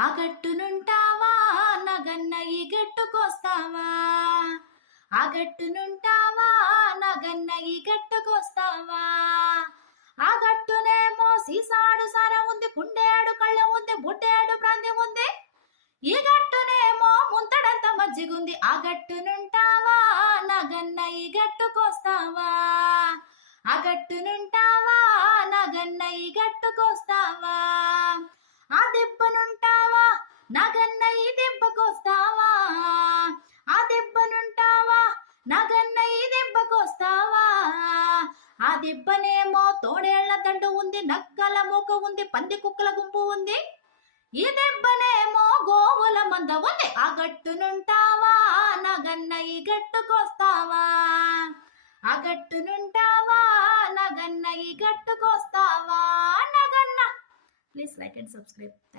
ఆ గట్టునుంటావా నగన్న ఈ గట్టుకొస్తావా ఆ గట్టునుంటావా నగన్న ఈ గట్టుకొస్తావా ఆ గట్టునేమో సీసాడు సర ఉంది కుండేడు కళ్ళ ఉంది బుట్టేడు ప్రాంతి ఉంది ఈ గట్టునేమో ముంతడంత మజ్జిగుంది ఆ గట్టునుంటావా నగన్న ఈ గట్టుకొస్తావా ఆ గట్టునుంటావా నగన్న ఈ గట్టుకొస్తావా ఆ దెబ్బనుంటావా నగన్న ఈ దెబ్బకొస్తావా ఆ దెబ్బనుంటావా నగన్న ఈ దెబ్బకొస్తావా ఆ దెబ్బనేమో తోడేళ్ల దండు ఉంది నక్కల మూక ఉంది పంది కుక్కల గుంపు ఉంది ఈ దెబ్బనేమో గోవుల మంద ఉంది ఆ గట్టునుంటావా నగన్న ఈ గట్టుకొస్తావా ఆ గట్టునుంటావా నగన్న ఈ గట్టుకొస్తావా నగన్న. Please like and subscribe.